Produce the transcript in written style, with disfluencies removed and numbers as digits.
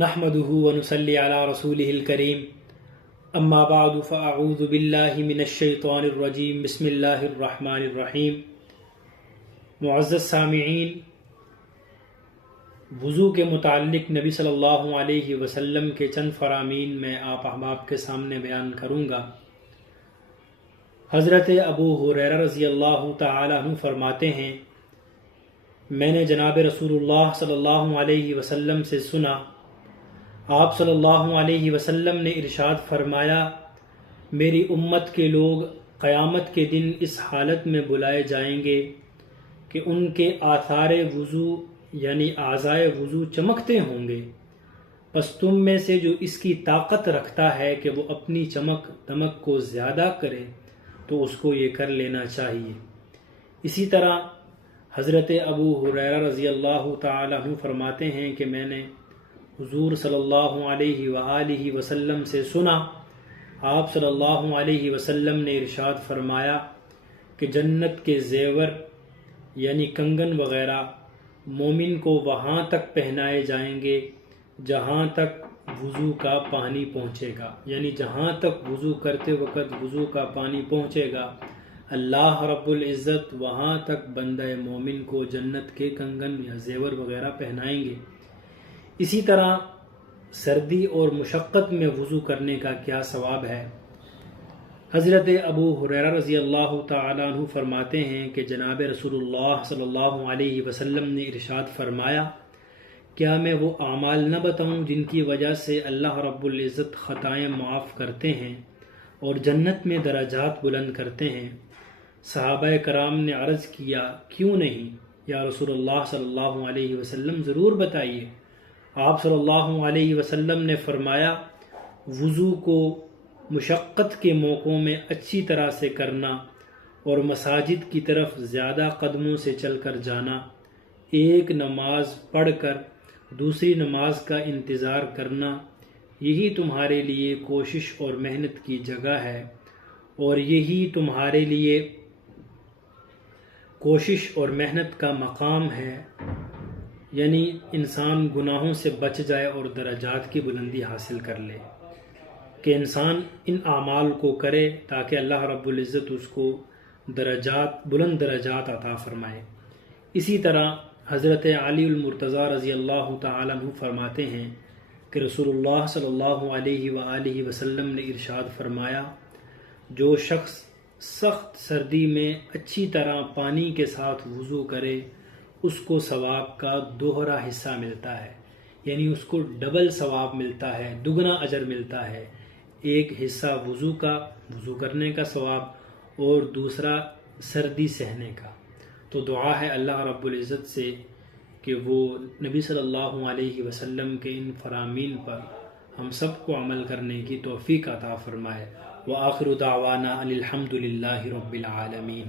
نحمده ونصلي على رسوله الكريم اما بعد فاعوذ باللہ من الشیطان الرجیم بسم اللہ الرحمن الرحیم۔ معزز سامعین، وضو کے متعلق نبی صلی اللہ علیہ وسلم کے چند فرامین میں آپ احباب کے سامنے بیان کروں گا۔ حضرت ابو ہریرہ رضی اللہ تعالی عنہ فرماتے ہیں، میں نے جناب رسول اللہ صلی اللہ علیہ وسلم سے سنا، آپ صلی اللہ علیہ وسلم نے ارشاد فرمایا، میری امت کے لوگ قیامت کے دن اس حالت میں بلائے جائیں گے کہ ان کے آثار وضو یعنی اعضائے وضو چمکتے ہوں گے، پس تم میں سے جو اس کی طاقت رکھتا ہے کہ وہ اپنی چمک دمک کو زیادہ کرے تو اس کو یہ کر لینا چاہیے۔ اسی طرح حضرت ابو ہریرہ رضی اللہ تعالی عنہ فرماتے ہیں کہ میں نے حضور صلی اللہ علیہ وآلہ وسلم سے سنا، آپ صلی اللہ علیہ وسلم نے ارشاد فرمایا کہ جنت کے زیور یعنی کنگن وغیرہ مومن کو وہاں تک پہنائے جائیں گے جہاں تک وضو کا پانی پہنچے گا، یعنی جہاں تک وضو کرتے وقت وضو کا پانی پہنچے گا اللہ رب العزت وہاں تک بندہ مومن کو جنت کے کنگن یا زیور وغیرہ پہنائیں گے۔ اسی طرح سردی اور مشقت میں وضو کرنے کا کیا ثواب ہے؟ حضرت ابو ہریرہ رضی اللہ تعالی عنہ فرماتے ہیں کہ جناب رسول اللہ صلی اللہ علیہ وسلم نے ارشاد فرمایا، کیا میں وہ اعمال نہ بتاؤں جن کی وجہ سے اللہ رب العزت خطائیں معاف کرتے ہیں اور جنت میں درجات بلند کرتے ہیں؟ صحابہ کرام نے عرض کیا، کیوں نہیں یا رسول اللہ صلی اللہ علیہ وسلم، ضرور بتائیے۔ آپ صلی اللہ علیہ وسلم نے فرمایا، وضو کو مشقت کے موقعوں میں اچھی طرح سے کرنا اور مساجد کی طرف زیادہ قدموں سے چل کر جانا، ایک نماز پڑھ کر دوسری نماز کا انتظار کرنا، یہی تمہارے لیے کوشش اور محنت کی جگہ ہے، اور یہی تمہارے لیے کوشش اور محنت کا مقام ہے، یعنی انسان گناہوں سے بچ جائے اور درجات کی بلندی حاصل کر لے، کہ انسان ان اعمال کو کرے تاکہ اللہ رب العزت اس کو بلند درجات عطا فرمائے۔ اسی طرح حضرت علی المرتضیٰ رضی اللہ تعالی عنہ فرماتے ہیں کہ رسول اللہ صلی اللہ علیہ وآلہ وسلم نے ارشاد فرمایا، جو شخص سخت سردی میں اچھی طرح پانی کے ساتھ وضو کرے اس کو ثواب کا دوہرا حصہ ملتا ہے، یعنی اس کو ڈبل ثواب ملتا ہے، دگنا اجر ملتا ہے، ایک حصہ وضو کرنے کا ثواب اور دوسرا سردی سہنے کا۔ تو دعا ہے اللہ رب العزت سے کہ وہ نبی صلی اللہ علیہ وسلم کے ان فرامین پر ہم سب کو عمل کرنے کی توفیق عطا فرمائے۔ وآخر دعوانا ان الحمد للہ رب العالمین۔